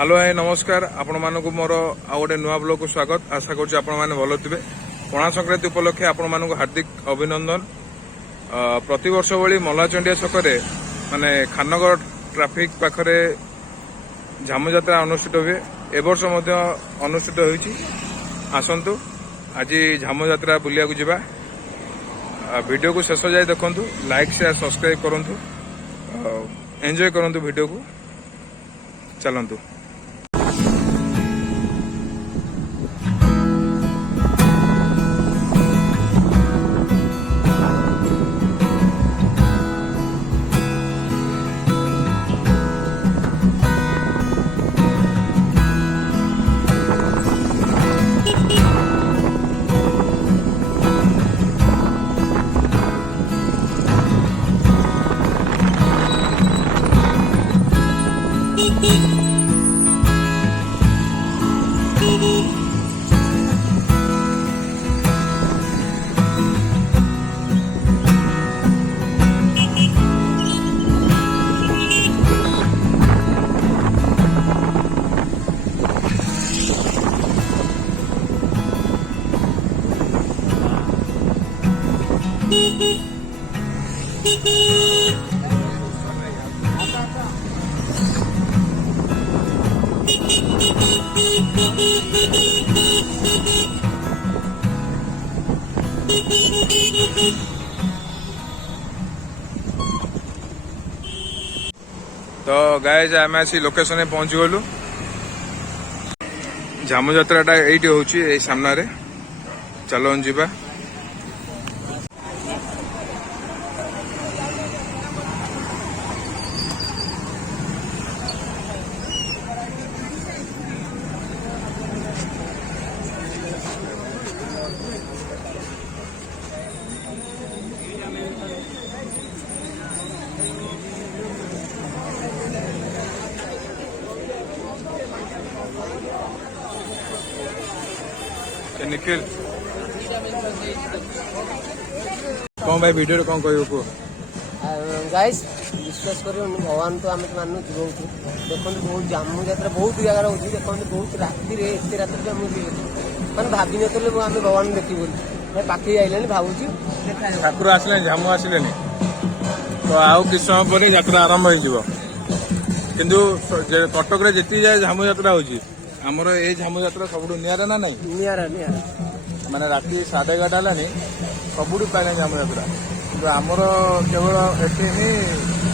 Hello hi नमस्कार आपण मानक मोर आ गोटे नुआ ब्लॉग को स्वागत। आशा करुँ आपण मैंने भल थे। पणा संक्रांति उपलक्षे आपण मानक हार्दिक अभिनंदन। प्रतिवर्ष भली मल्लाचंडिया छकरे माने खाननगर ट्राफिक पाखरे झामु यात्रा अनुष्ठित हुए। ए वर्ष मध्य अनुष्ठित होईची। आसंतु आज झामु यात्रा बुलिया को जिबा। वीडियो को शेष जाए देखंतु, लाइक शेयर सब्सक्राइब करंतु, एंजॉय करंतु वीडियो को। चलंतु। तो गाइज आम आसी लोकेशन पहुंची गलु। झामु यात्राटा एइटी होची ए सामना रे। चलो जीवा। निखिल कौन भाई वीडियो कौन कह गाइस विश्वास कर भगवान तो आम मानु बहुत देखो बहुत झामु यात्रा बहुत जगह हो देखो बहुत राति एत रात मैंने भाभी नी आम भगवान देखी बोली पाखे आइलानी भावुची ठाकुर आसले झामु आसले तो आउ कि समय पर यात्रा आरंभ हो कटक रे जी जाए झामु यात्रा होची आमर ए झामु यात्रा सब निरा ना नहीं निरा माने राति 11:30 है सबुठ पाइले झामु यात्रा कि आमर केवल एटी ही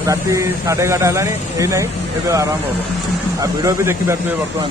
राति 11:30 है नहीं आरंभ हम आ भिड़ भी देखी पारे बर्तमान।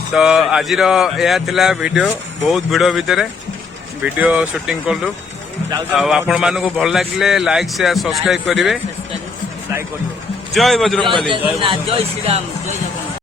तो आज यह वीडियो बहुत भिड़ भितर वीडियो शूटिंग कलु आपण मानक भल लगे लाइक शेयर सब्सक्राइब करेंगे। जय बजरंगबली। जय श्री राम जय जगन्नाथ।